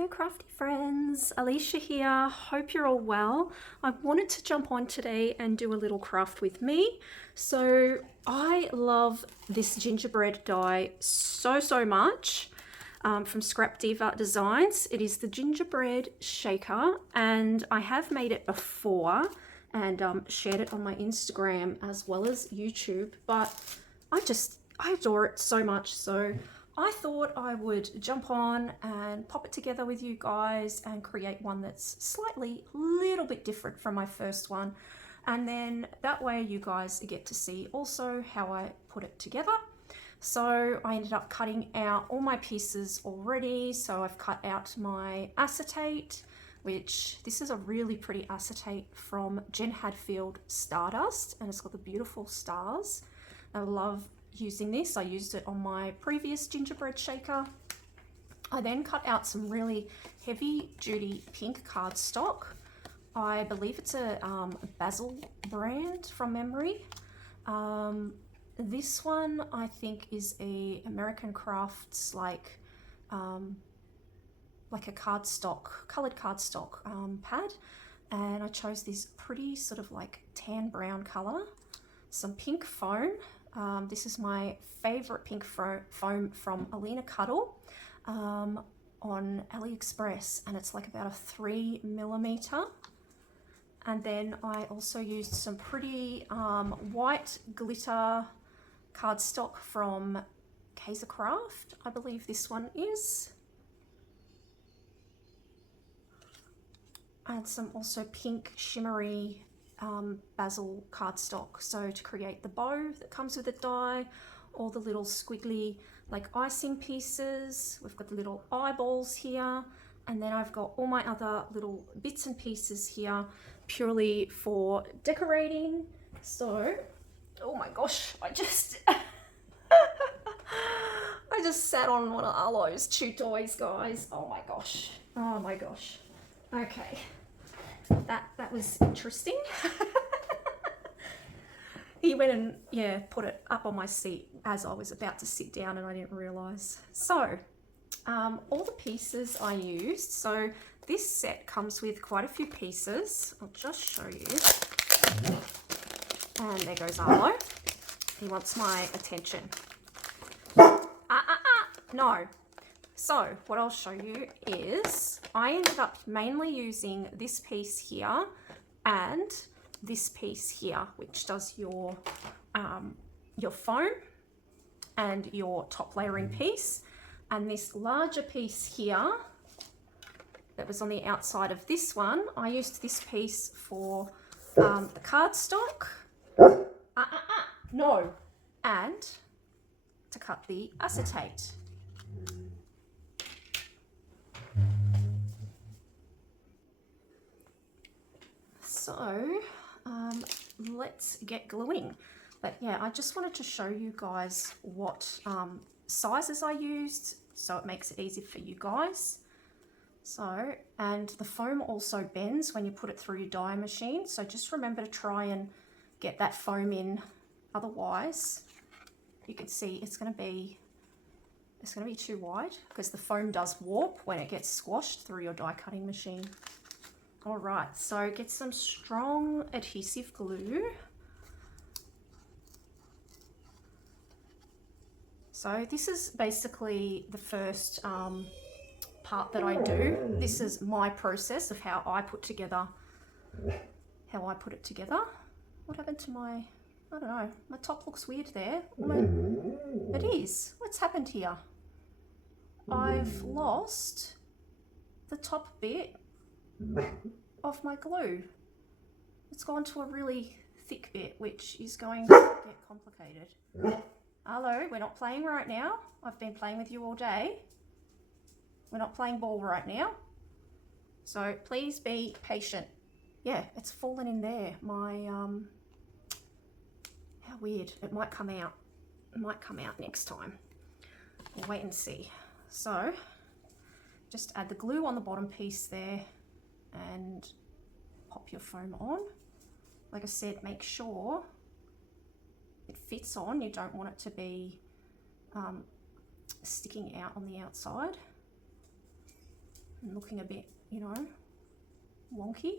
Hello crafty friends, Alicia here. Hope you're all well. I wanted to jump on today and do a little craft with me. So I love this gingerbread die so much from Scrap Diva Designs. It is the Gingerbread Shaker and I have made it before and shared it on my Instagram as well as YouTube, but I adore it so much. So I thought I would jump on and pop it together with you guys and create one that's little bit different from my first one. And then that way you guys get to see also how I put it together. So I ended up cutting out all my pieces already. So I've cut out my acetate, which this is a really pretty acetate from Jen Hadfield Stardust, and it's got the beautiful stars. I love using this. I used it on my previous gingerbread shaker. I then cut out some really heavy duty pink cardstock. I believe it's a Basil brand from memory. This one I think is a American Crafts like a cardstock, colored cardstock pad, and I chose this pretty sort of like tan brown color, some pink foam. This is my favorite pink foam from Alina Cuddle on AliExpress, and it's like about a 3mm. And then I also used some pretty white glitter cardstock from Kaiser Craft. I believe this one is. And some also pink shimmery Basil cardstock, so to create the bow that comes with the die, all the little squiggly like icing pieces. We've got the little eyeballs here, and then I've got all my other little bits and pieces here purely for decorating. So, oh my gosh, I just I just sat on one of Arlo's chew toys, guys. Oh my gosh, okay. That was interesting. He went and put it up on my seat as I was about to sit down, and I didn't realize. So all the pieces I used, so this set comes with quite a few pieces. I'll just show you. And there goes Arlo. He wants my attention. No. So what I'll show you is I ended up mainly using this piece here and this piece here, which does your foam and your top layering piece, and this larger piece here that was on the outside of this one. I used this piece for the cardstock. No, and to cut the acetate. So let's get gluing. But yeah, I just wanted to show you guys what sizes I used, so it makes it easy for you guys. So, and the foam also bends when you put it through your die machine, so just remember to try and get that foam in, otherwise you can see it's going to be too wide, because the foam does warp when it gets squashed through your die cutting machine. All right, so get some strong adhesive glue. So this is basically the first part that I do. This is my process of how I put it together. What happened to my, I don't know, my top looks weird there. It is. What's happened here? I've lost the top bit of my glue. It's gone to a really thick bit, which is going to get complicated. Hello, we're not playing right now. I've been playing with you all day. We're not playing ball right now. So please be patient. Yeah, it's fallen in there. My, how weird. It might come out. It might come out next time. We'll wait and see. So just add the glue on the bottom piece there and pop your foam on. Like I said, make sure it fits on. You don't want it to be sticking out on the outside. and looking a bit, you know, wonky.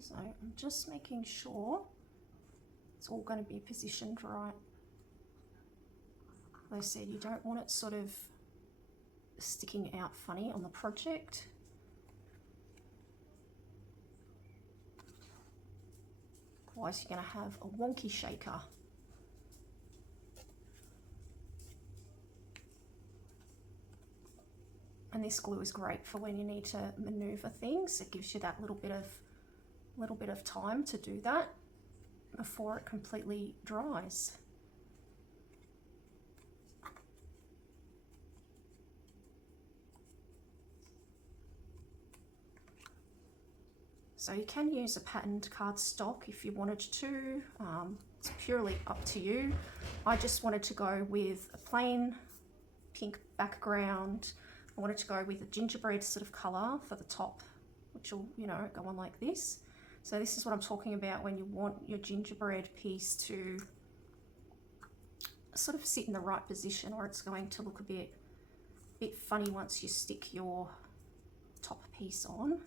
So I'm just making sure it's all going to be positioned right. Like I said, you don't want it sort of sticking out funny on the project. Otherwise you're going to have a wonky shaker. And this glue is great for when you need to maneuver things. It gives you that little bit of time to do that before it completely dries. So you can use a patterned cardstock if you wanted to. It's purely up to you. I just wanted to go with a plain pink background. I wanted to go with a gingerbread sort of colour for the top, which will, you know, go on like this. So this is what I'm talking about when you want your gingerbread piece to sort of sit in the right position, or it's going to look a bit funny once you stick your top piece on.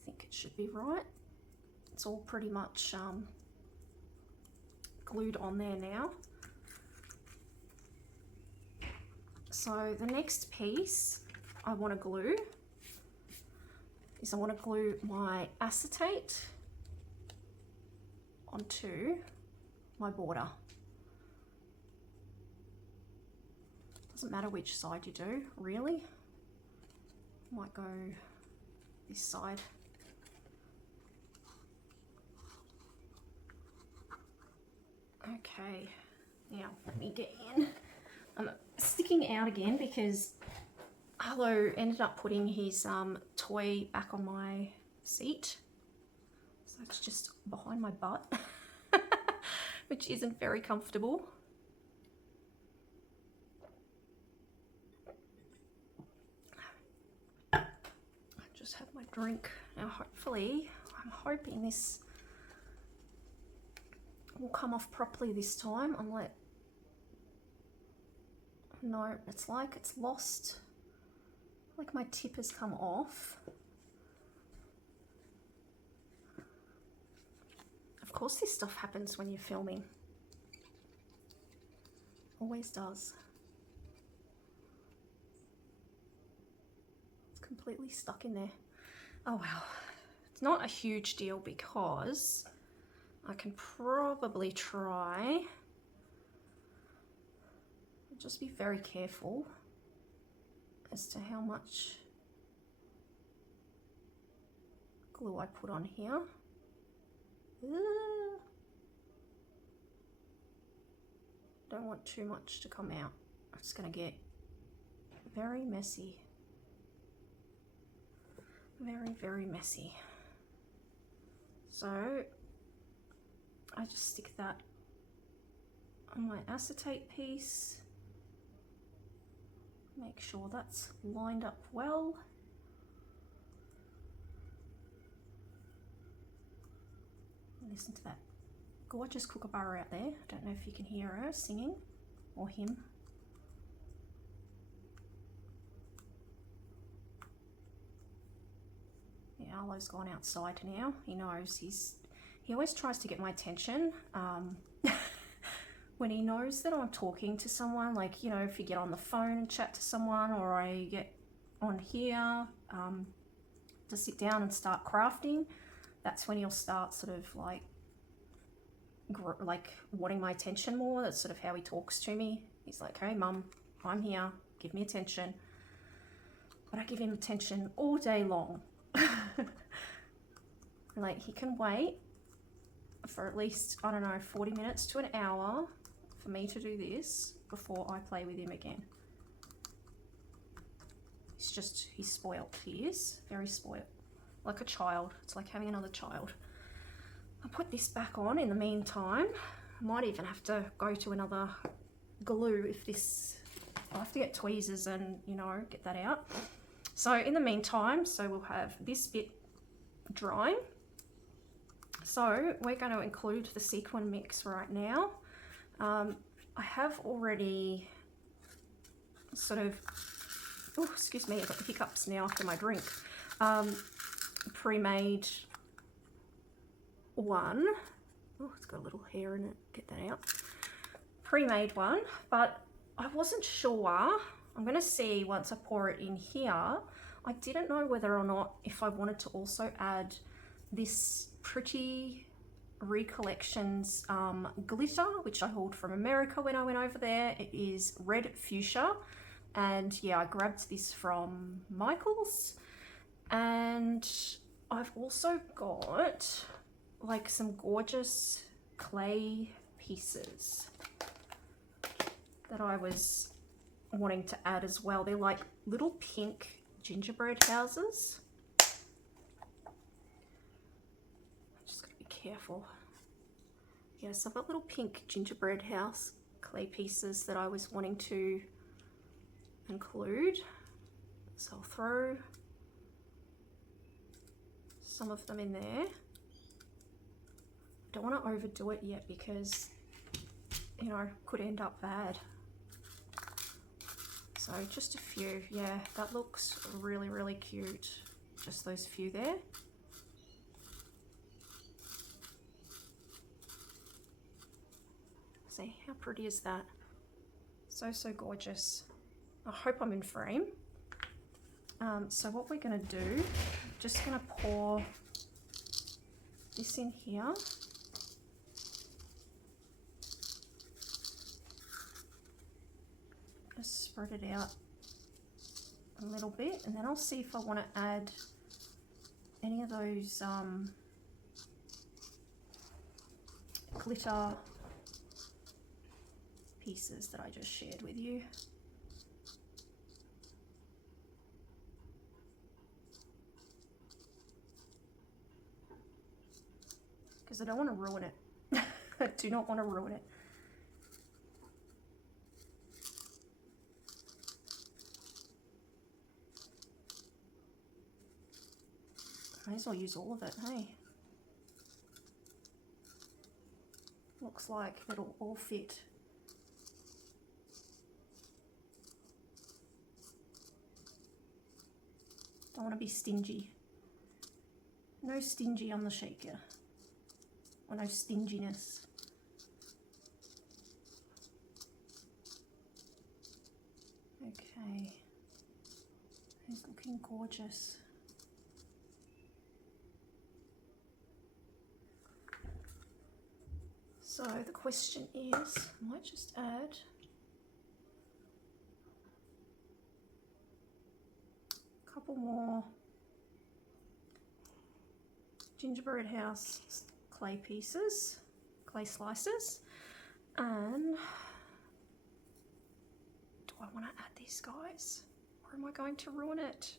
I think it should be right. It's all pretty much glued on there now. So the next piece I want to glue is I want to glue my acetate onto my border. Doesn't matter which side you do, really. Might go this side. Okay, now let me get in. I'm sticking out again because Hello ended up putting his toy back on my seat. So it's just behind my butt, which isn't very comfortable. I just have my drink. Now hopefully, I'm hoping this will come off properly this time. I'm like, no, it's like it's lost. Like my tip has come off. Of course this stuff happens when you're filming. Always does. It's completely stuck in there. Oh well. It's not a huge deal because I can probably try. Just be very careful as to how much glue I put on here. Don't want too much to come out. It's going to get very messy. Very, very messy. So I just stick that on my acetate piece. Make sure that's lined up well. Listen to that gorgeous kookaburra out there. I don't know if you can hear her singing, or him. Yeah, Arlo's gone outside now. He knows he always tries to get my attention. When he knows that I'm talking to someone, like, you know, if you get on the phone and chat to someone, or I get on here to sit down and start crafting, that's when he'll start sort of like wanting my attention more. That's sort of how he talks to me. He's like, hey mum, I'm here, give me attention. But I give him attention all day long. Like, he can wait for at least, I don't know, 40 minutes to an hour for me to do this before I play with him again. He's spoilt. He is very spoilt, like a child. It's like having another child. I'll put this back on in the meantime. I might even have to go to another glue if this, I have to get tweezers and, you know, get that out. So in the meantime, so we'll have this bit drying. So we're going to include the sequin mix right now. I have already sort of, oh, excuse me, I've got the hiccups now after my drink. Pre-made one. Oh, it's got a little hair in it, get that out. Pre-made one, but I wasn't sure. I'm going to see once I pour it in here. I didn't know whether or not if I wanted to also add this Pretty Recollections glitter, which I hauled from America when I went over there. It is red fuchsia, and yeah, I grabbed this from Michael's. And I've also got like some gorgeous clay pieces that I was wanting to add as well. They're like little pink gingerbread houses. Just gotta be careful. Yes, I've got little pink gingerbread house clay pieces that I was wanting to include. So I'll throw some of them in there. Don't want to overdo it yet because, you know, could end up bad. So just a few. Yeah, that looks really, really cute. Just those few there. See, how pretty is that? So, so gorgeous. I hope I'm in frame. So what we're going to do, just going to pour this in here. Just spread it out a little bit, and then I'll see if I want to add any of those glitter pieces that I just shared with you. Because I don't want to ruin it. I do not want to ruin it. Might as well use all of it, hey? Looks like it'll all fit. Don't want to be stingy. No stingy on the shaker. Or no stinginess. Okay. He's looking gorgeous. So the question is, I might just add a couple more gingerbread house clay pieces, clay slices, and do I want to add these guys, or am I going to ruin it?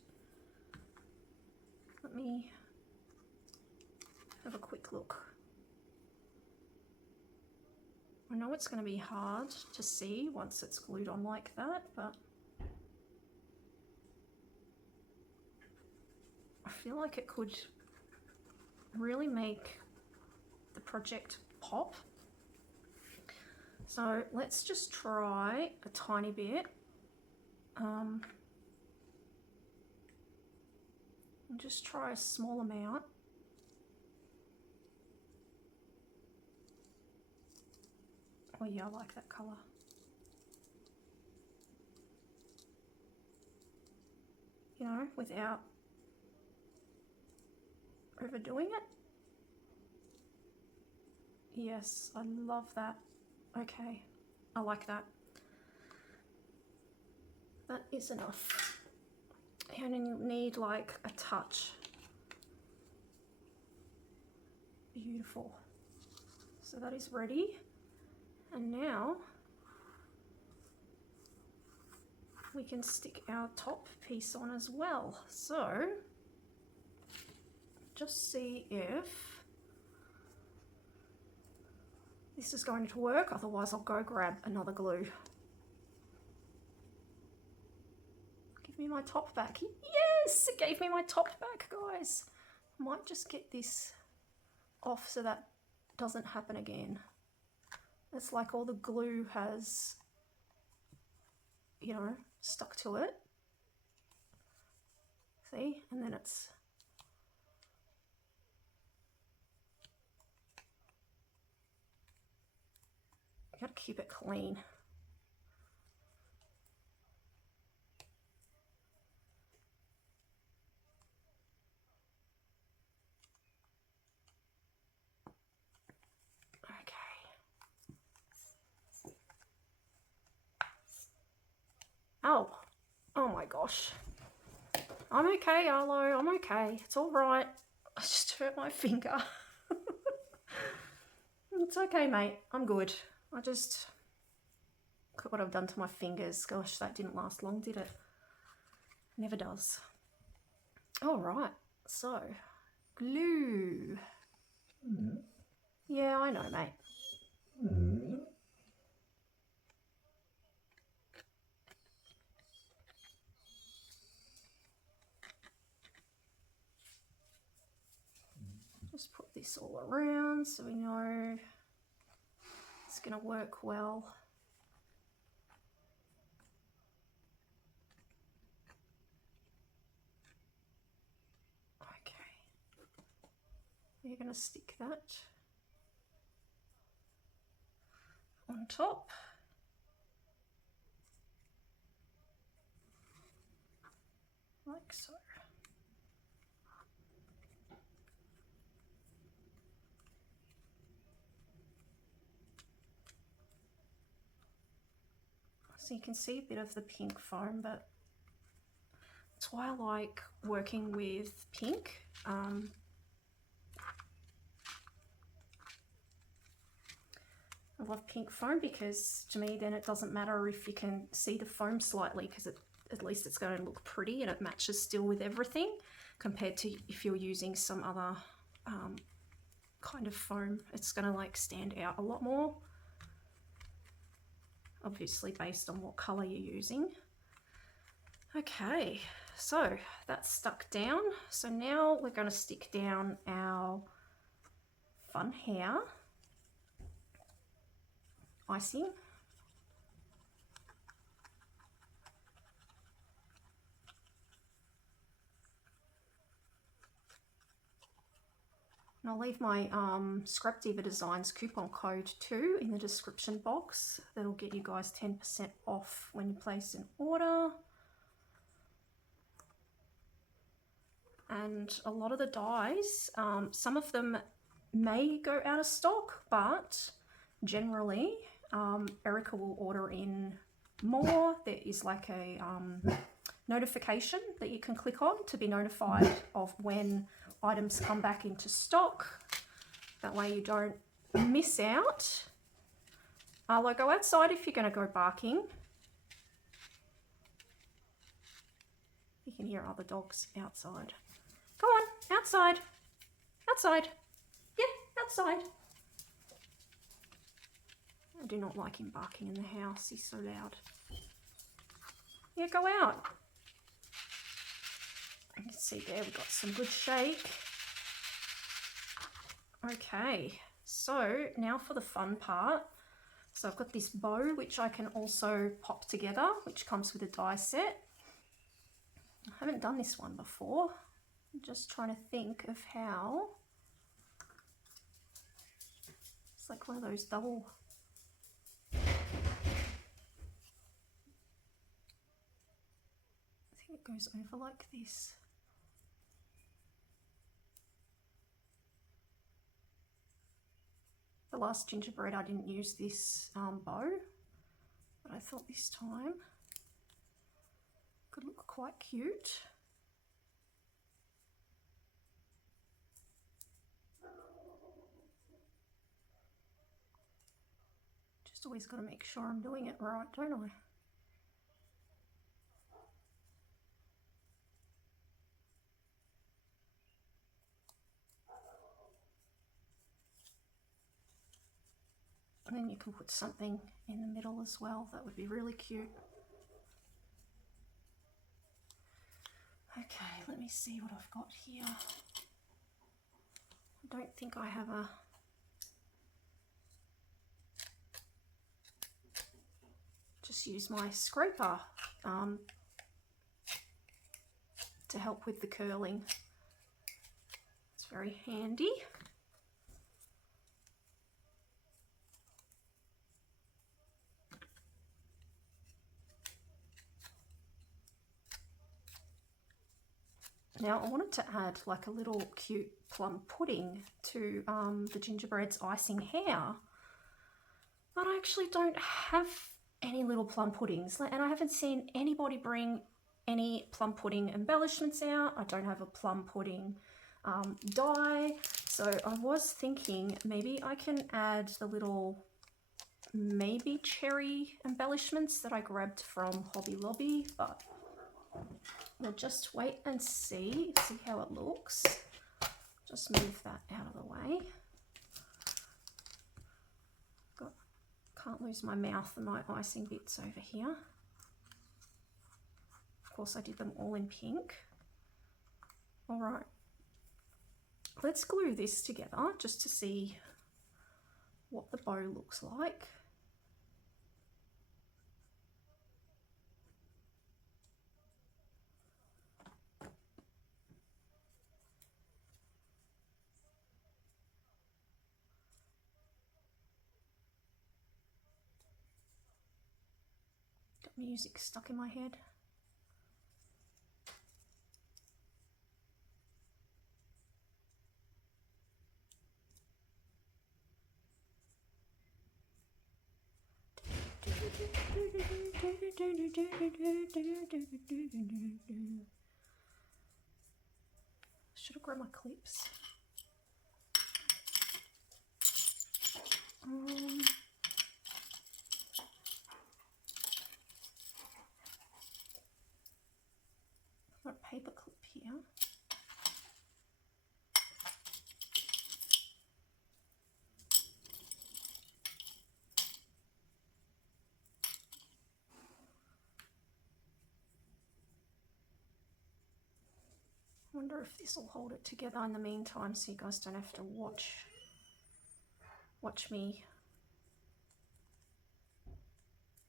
Let me have a quick look. I know it's going to be hard to see once it's glued on like that, but I feel like it could really make the project pop. So let's just try a tiny bit. And just try a small amount. Oh yeah, I like that colour. You know, without overdoing it. Yes, I love that. Okay, I like that. That is enough. And then you need like a touch. Beautiful. So that is ready. And now we can stick our top piece on as well. So just see if this is going to work, otherwise I'll go grab another glue. my top back. Yes, it gave me my top back, guys. I might just get this off so that doesn't happen again. It's like all the glue has, you know, stuck to it. See? And then it's... you gotta keep it clean. Oh, oh my gosh. I'm okay, Arlo, I'm okay. It's all right. I just hurt my finger. It's okay, mate. I'm good. I just... look at what I've done to my fingers. Gosh, that didn't last long, did it? Never does. All right, so glue. Yeah, I know, mate. Just put this all around so we know it's going to work well. Okay, you're going to stick that on top. Like so. So you can see a bit of the pink foam, but that's why I like working with pink. I love pink foam because to me then it doesn't matter if you can see the foam slightly, because at least it's going to look pretty and it matches still with everything, compared to if you're using some other kind of foam. It's going to like stand out a lot more, obviously based on what colour you're using. Okay, so that's stuck down. So now we're going to stick down our fun hair icing. And I'll leave my Scrap Diva Designs coupon code too in the description box. That'll get you guys 10% off when you place an order. And a lot of the dyes, some of them may go out of stock, but generally Erica will order in more. There is like a notification that you can click on to be notified of when items come back into stock. That way you don't miss out. Arlo, go outside if you're going to go barking. You can hear other dogs outside. Go on, outside. Outside. Yeah, outside. I do not like him barking in the house. He's so loud. Yeah, go out. You can see there we've got some good shake. Okay, so now for the fun part. So I've got this bow which I can also pop together, which comes with a die set. I haven't done this one before. I'm just trying to think of how. It's like one of those double. I think it goes over like this. The last gingerbread I didn't use this bow, but I thought this time could look quite cute. Just always got to make sure I'm doing it right, don't I? And then you can put something in the middle as well. That would be really cute. Okay, let me see what I've got here. I don't think I have a... Just use my scraper to help with the curling. It's very handy. Now I wanted to add like a little cute plum pudding to the gingerbread's icing hair, but I actually don't have any little plum puddings, and I haven't seen anybody bring any plum pudding embellishments out. I don't have a plum pudding die, so I was thinking maybe I can add the little maybe cherry embellishments that I grabbed from Hobby Lobby, but we'll just wait and see how it looks. Just move that out of the way. Can't lose my mouth and my icing bits over here. Of course, I did them all in pink. All right, let's glue this together just to see what the bow looks like. Got music stuck in my head. Should have grabbed my clips. I've got a paper clip here. I wonder if this will hold it together in the meantime, so you guys don't have to watch me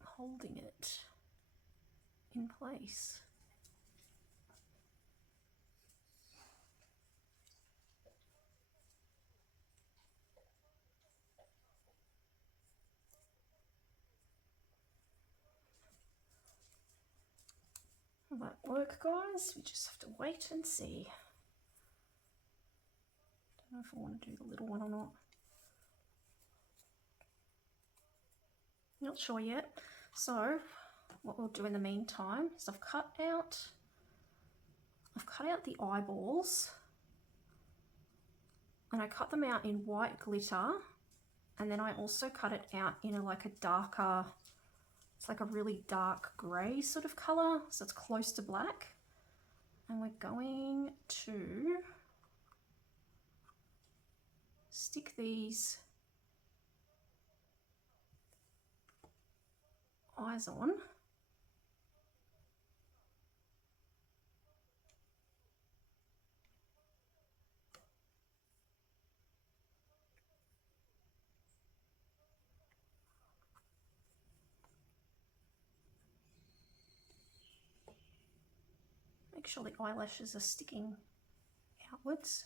holding it in place. Will that work, guys? We just have to wait and see. Don't know if I want to do the little one or not. Not sure yet. So what we'll do in the meantime is I've cut out the eyeballs, and I cut them out in white glitter, and then I also cut it out in like a darker, it's like a really dark grey sort of colour, so it's close to black. And we're going to stick these eyes on. Make sure the eyelashes are sticking outwards.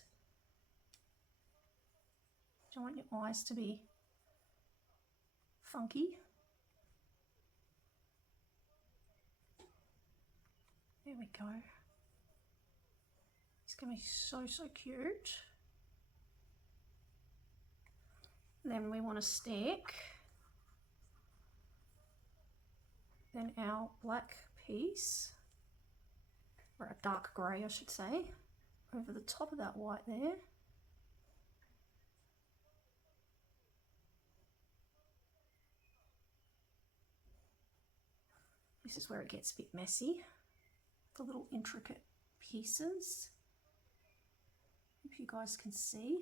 You don't want your eyes to be funky. There we go. It's going to be so cute. And then we want to stick then our black piece, or a dark grey I should say, over the top of that white there. This is where it gets a bit messy, the little intricate pieces. If you guys can see,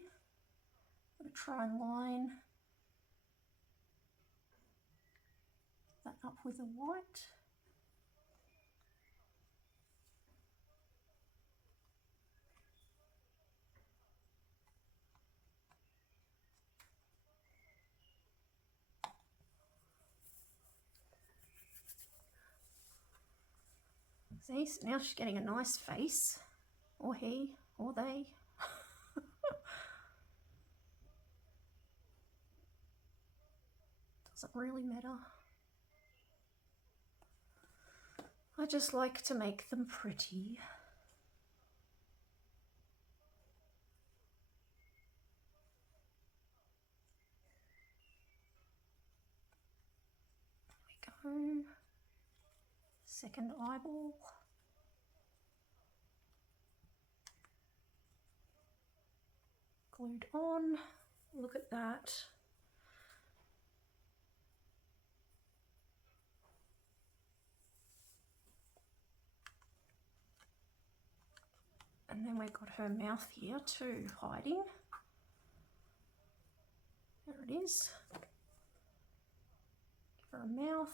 I'm going to try and line that up with the white. See, so now she's getting a nice face, or he, or they. Doesn't really matter. I just like to make them pretty. There we go. Second eyeball. Glued on. Look at that. And then we've got her mouth here too, hiding. There it is. Give her a mouth.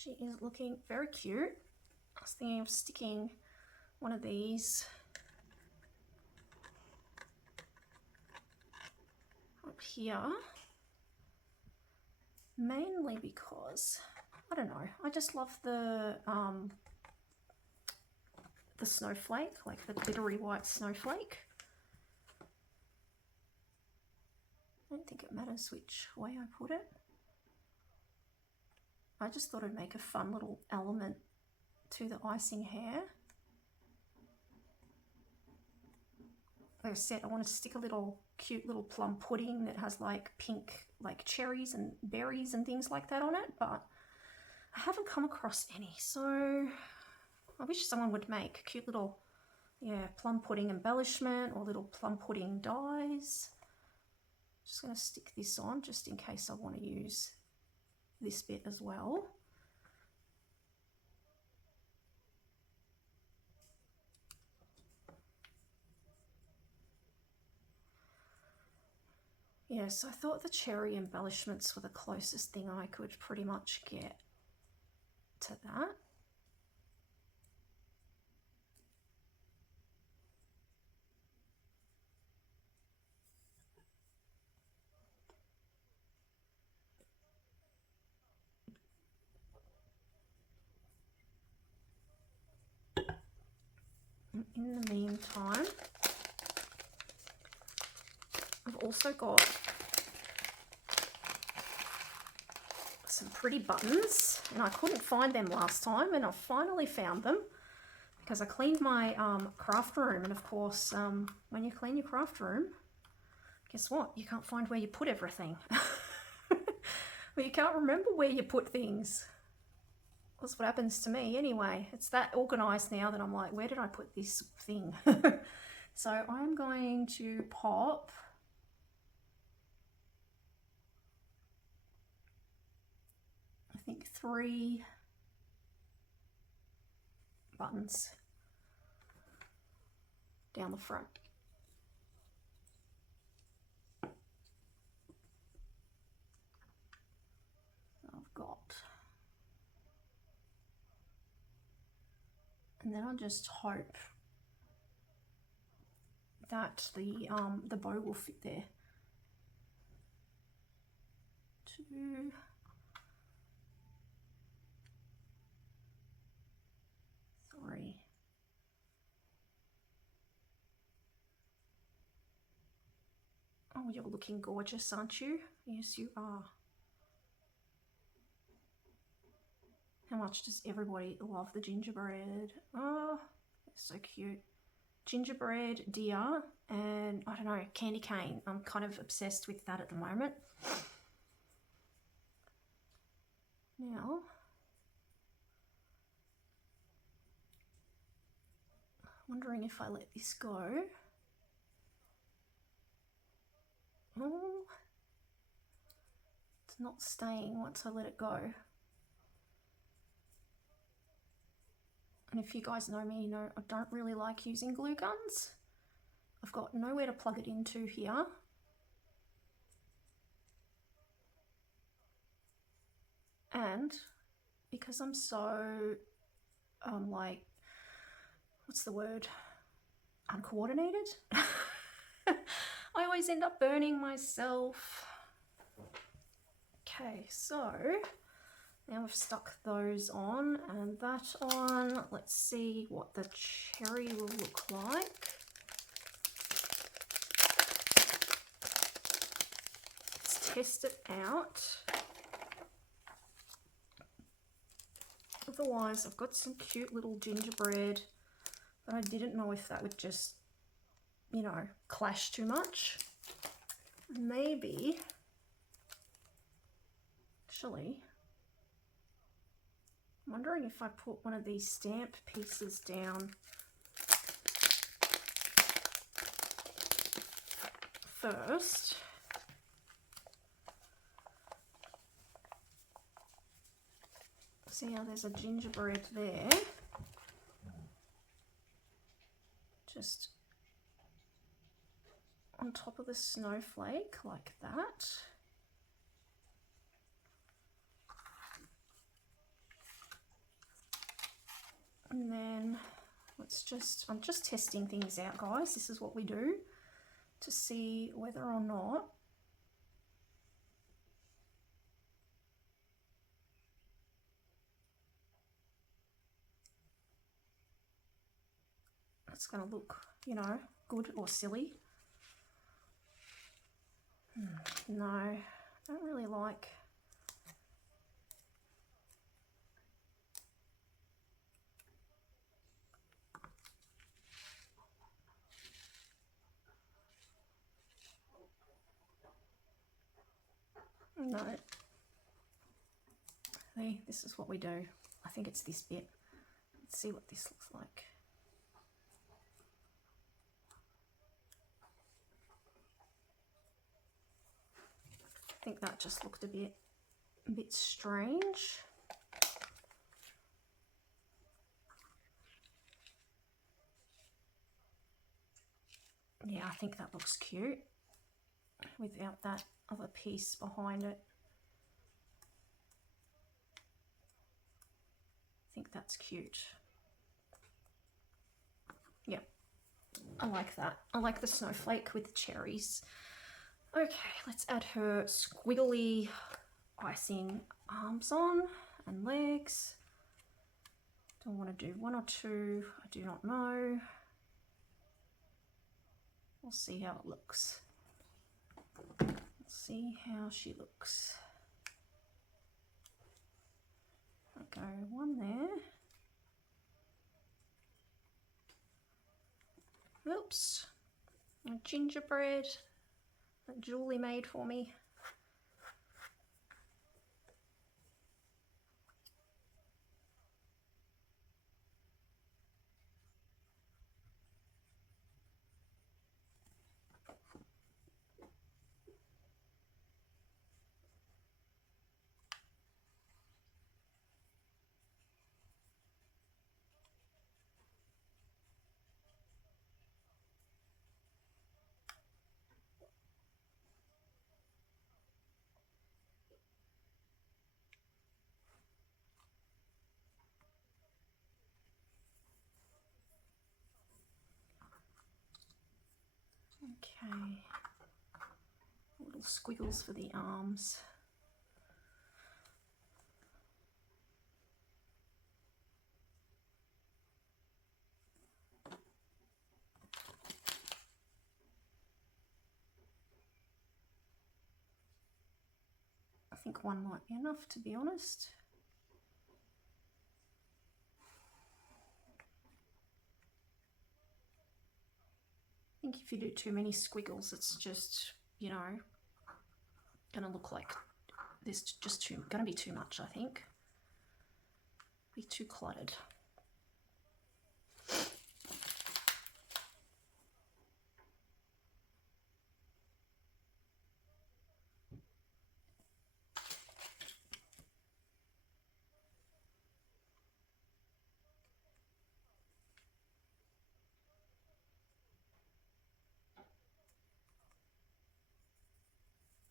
She is looking very cute. I was thinking of sticking one of these up here, mainly because, I don't know, I just love the snowflake, like the glittery white snowflake. I don't think it matters which way I put it. I just thought it'd make a fun little element to the icing hair. Like I said, I want to stick a little cute little plum pudding that has like pink, like cherries and berries and things like that on it, but I haven't come across any. So I wish someone would make a cute little, yeah, plum pudding embellishment or little plum pudding dies. Just going to stick this on just in case I want to use this bit as well. Yes, I thought the cherry embellishments were the closest thing I could pretty much get to that. In the meantime, I've also got some pretty buttons, and I couldn't find them last time, and I finally found them because I cleaned my craft room, and of course, when you clean your craft room, guess what? You can't find where you put everything. Well, you can't remember where you put things. That's what happens to me anyway. It's that organized now that I'm like, where did I put this thing? So I'm going to pop I think 3 buttons down the front. I've got, and then I just hope that the bow will fit there. 2, 3. Oh, you're looking gorgeous, aren't you? Yes, you are. How much does everybody love the gingerbread? Oh, so cute. Gingerbread, deer, and I don't know, candy cane. I'm kind of obsessed with that at the moment. Now, wondering if I let this go. Oh, it's not staying once I let it go. And if you guys know me, you know I don't really like using glue guns. I've got nowhere to plug it into here. And because I'm so, like, what's the word? Uncoordinated? I always end up burning myself. Okay, so now we've stuck those on and that on. Let's see what the cherry will look like. Let's test it out. Otherwise, I've got some cute little gingerbread, but I didn't know if that would just, you know, clash too much. Maybe, actually, I'm wondering if I put one of these stamp pieces down first. See how there's a gingerbread there? Just on top of the snowflake like that. And then I'm just testing things out, guys. This is what we do to see whether or not it's going to look, you know, good or silly. No, I don't really like. No. See, this is what we do. I think it's this bit. Let's see what this looks like. I think that just looked a bit strange. Yeah, I think that looks cute without that other piece behind it. I think that's cute. Yep, I like that. I like the snowflake with the cherries. Okay, let's add her squiggly icing arms on and legs. Do I want to do one or two? I do not know. We'll see how it looks. Let's see how she looks. I'll go one there. Oops, a gingerbread that Julie made for me. Okay, little squiggles for the arms. I think one might be enough, to be honest. I think if you do too many squiggles, it's just, you know, gonna look like there's just gonna be too much, I think. Be too cluttered.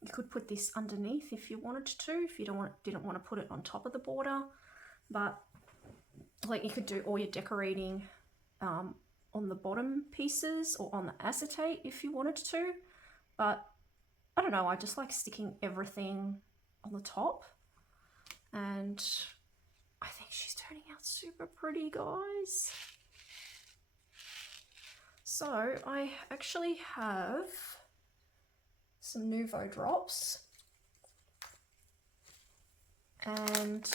You could put this underneath if you wanted to, if you didn't want to put it on top of the border. But like you could do all your decorating on the bottom pieces or on the acetate if you wanted to. But I don't know, I just like sticking everything on the top. And I think she's turning out super pretty, guys. So I actually have some Nouveau drops, and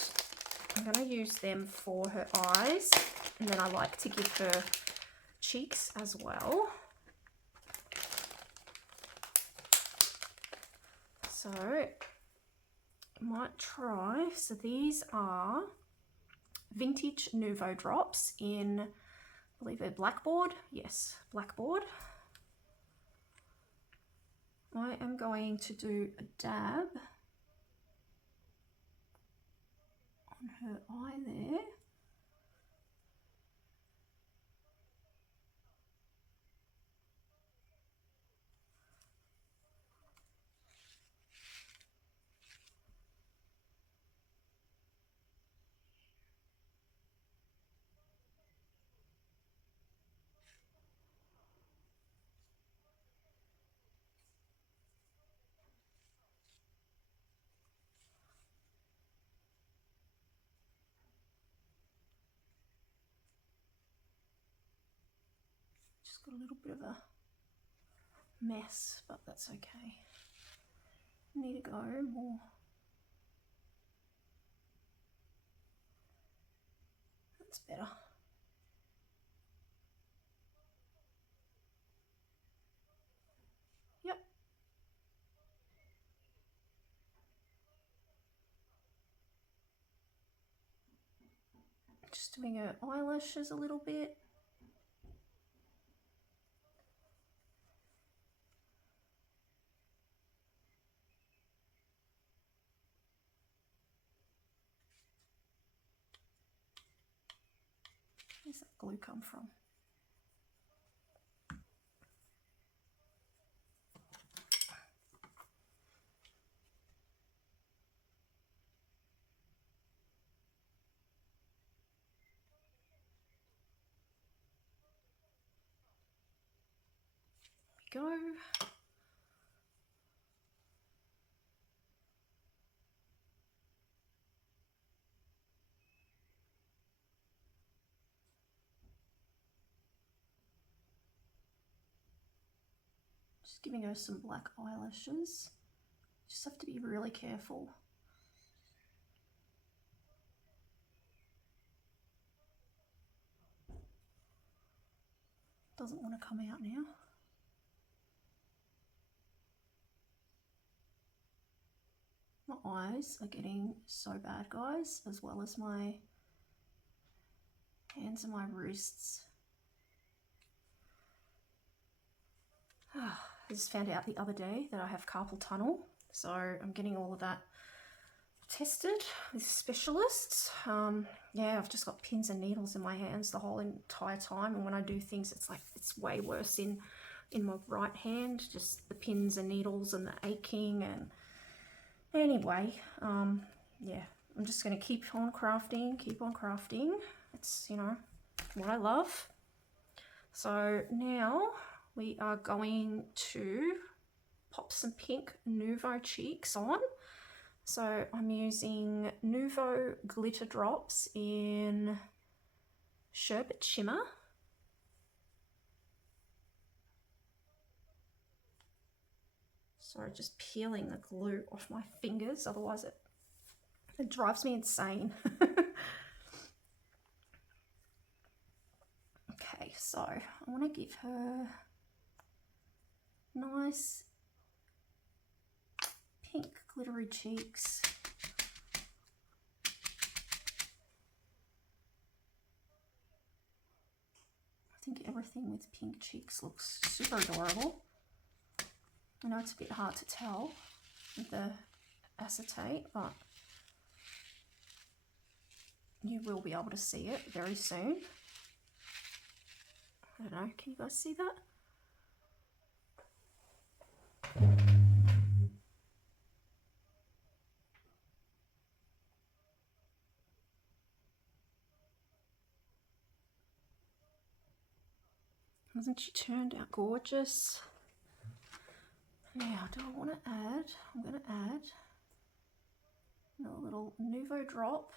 I'm going to use them for her eyes, and then I like to give her cheeks as well. So I might try, so these are vintage Nouveau drops in, I believe they're Blackboard. Yes, Blackboard. I am going to do a dab on her eye there. Just got a little bit of a mess, but that's okay. Need to go more. That's better. Yep. Just doing her eyelashes a little bit. Where's that glue come from? There we go. Just giving her some black eyelashes. Just have to be really careful. Doesn't want to come out now. My eyes are getting so bad, guys, as well as my hands and my wrists. I just found out the other day that I have carpal tunnel, so I'm getting all of that tested with specialists. Yeah, I've just got pins and needles in my hands the whole entire time, and when I do things, it's like it's way worse in my right hand, just the pins and needles and the aching. And anyway, yeah, I'm just going to keep on crafting. It's, you know, what I love. So now we are going to pop some pink Nouveau cheeks on. So I'm using Nouveau glitter drops in Sherbet Shimmer. Sorry, just peeling the glue off my fingers, otherwise it drives me insane. Okay, so I want to give her nice pink glittery cheeks. I think everything with pink cheeks looks super adorable. I know it's a bit hard to tell with the acetate, but you will be able to see it very soon. I don't know, can you guys see that? Hasn't she turned out gorgeous? Now, do I want to add? I'm going to add a little Nouveau drop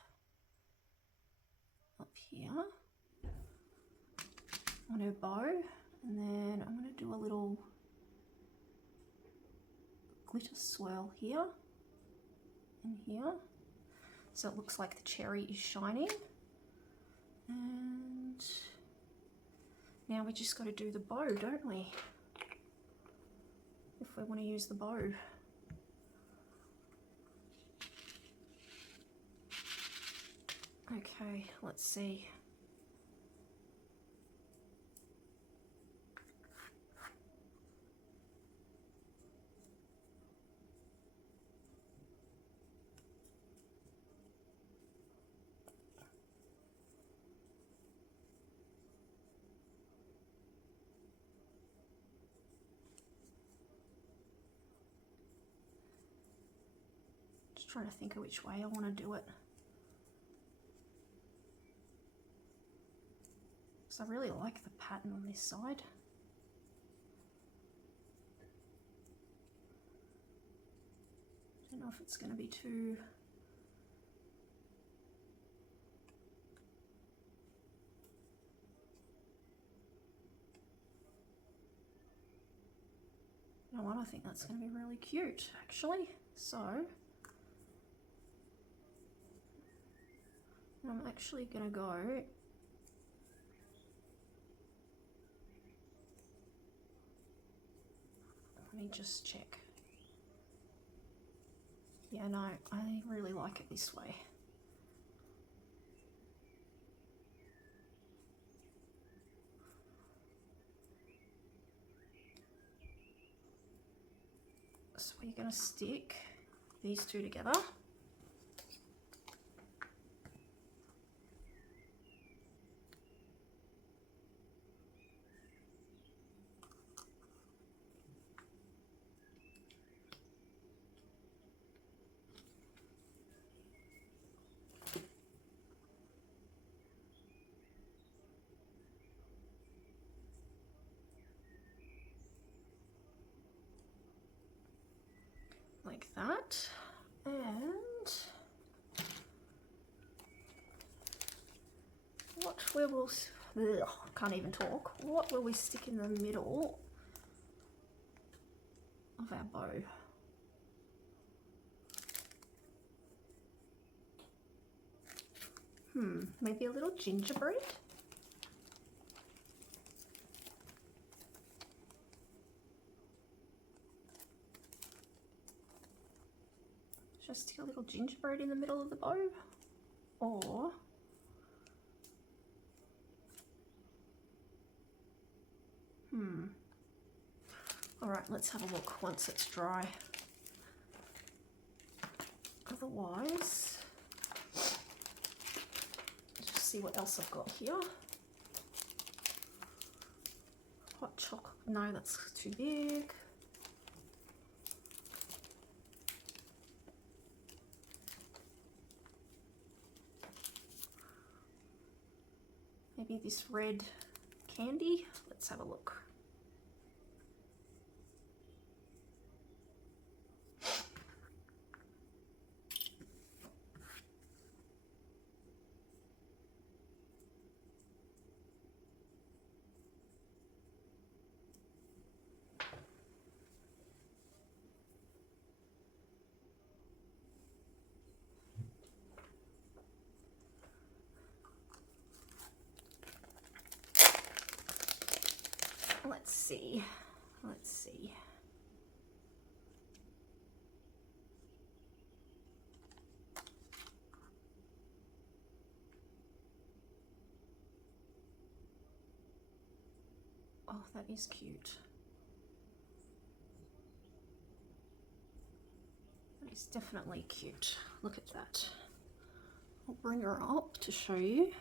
up here on her bow, and then I'm going to do a little glitter swirl here and here, so it looks like the cherry is shining. And now we just got to do the bow, don't we? If we want to use the bow. Okay, let's see. Just trying to think of which way I want to do it. I really like the pattern on this side. Don't know if it's going to be too... You know what, I think that's going to be really cute actually. So I'm actually going to go let me just check. Yeah, no, I really like it this way. So we're going to stick these two together. Like that, and what we will, ugh, can't even talk, what will we stick in the middle of our bow? Maybe a little gingerbread? Just stick a little gingerbread in the middle of the bow, or all right, let's have a look once it's dry. Otherwise, just see what else I've got here. Hot chocolate, no, that's too big. Maybe this red candy. Let's have a look. Let's see. Oh, that is cute. That is definitely cute. Look at that. I'll bring her up to show you.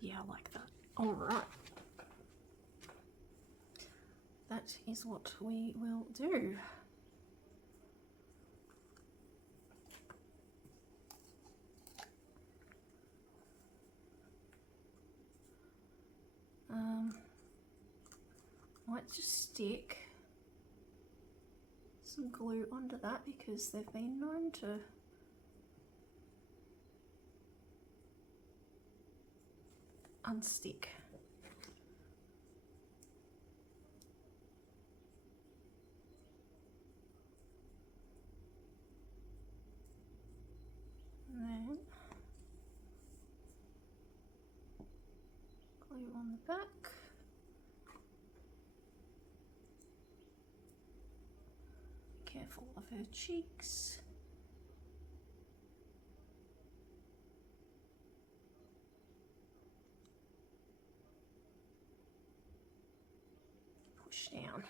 Yeah, I like that. All right. That is what we will do. might just stick some glue under that because they've been known to unstick. And then glue on the back. Careful of her cheeks. Push down.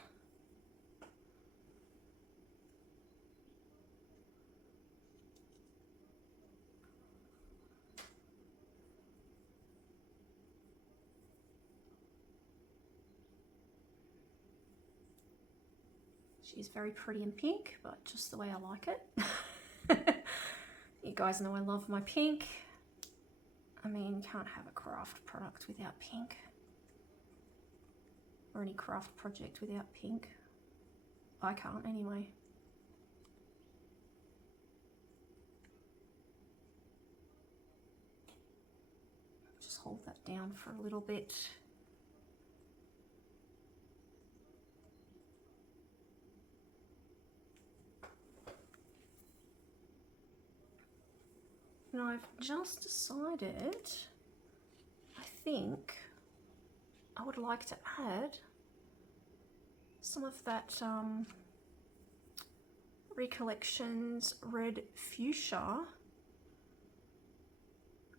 She's very pretty in pink, but just the way I like it. You guys know I love my pink. I mean, you can't have a craft product without pink. Or any craft project without pink. I can't anyway. Just hold that down for a little bit. And I've just decided, I think I would like to add some of that Recollections Red Fuchsia,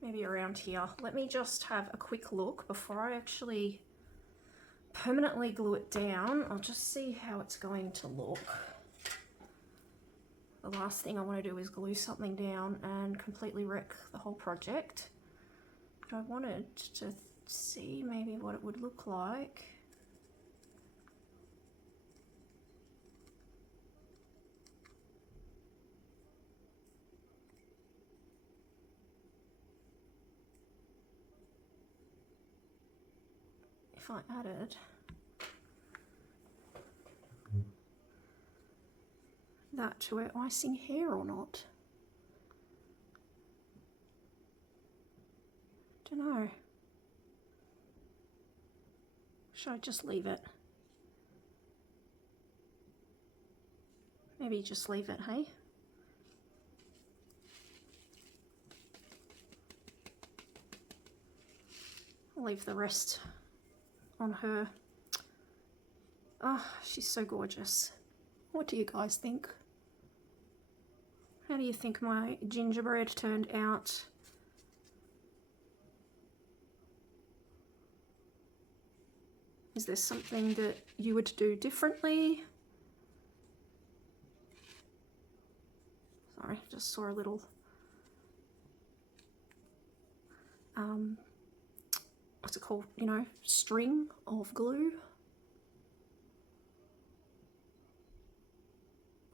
maybe around here. Let me just have a quick look before I actually permanently glue it down. I'll just see how it's going to look. The last thing I want to do is glue something down and completely wreck the whole project. But I wanted to see maybe what it would look like. If I added that to her icing hair or not. Don't know. Should I just leave it? Maybe just leave it, hey? I'll leave the rest on her. Oh, she's so gorgeous. What do you guys think? How do you think my gingerbread turned out? Is there something that you would do differently? Sorry, just saw a little what's it called? You know, string of glue.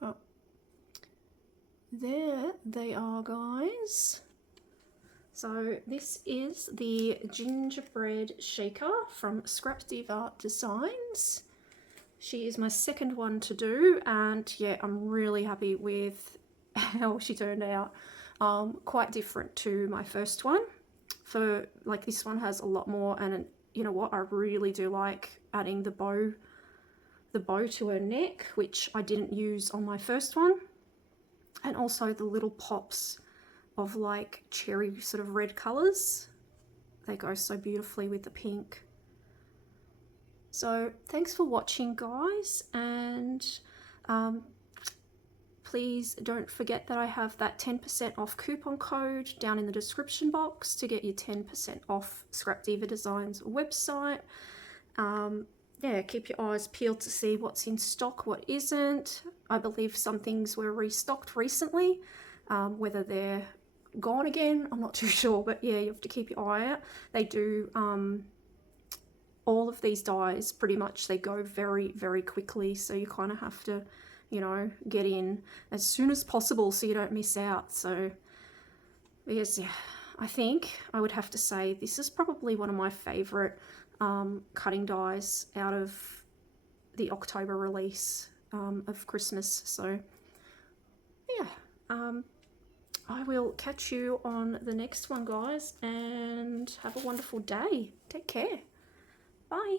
Oh, there they are, guys. So this is the Gingerbread Shaker from Scrap Diva Designs. She is my second one to do, and yeah, I'm really happy with how she turned out. Quite different to my first one. For like, this one has a lot more, and you know what, I really do like adding the bow to her neck, which I didn't use on my first one, and also the little pops of like cherry sort of red colors. They go so beautifully with the pink. So thanks for watching, guys, and please don't forget that I have that 10% off coupon code down in the description box to get you 10% off Scrap Diva Designs website. Yeah, keep your eyes peeled to see what's in stock, what isn't. I believe some things were restocked recently. Whether they're gone again, I'm not too sure, but yeah, you have to keep your eye out. They do, all of these dyes pretty much, they go very, very quickly, so you kind of have to, you know, get in as soon as possible so you don't miss out. So yes, yeah, I think I would have to say this is probably one of my favorite cutting dies out of the October release of Christmas. So yeah, I will catch you on the next one, guys, and have a wonderful day. Take care. Bye.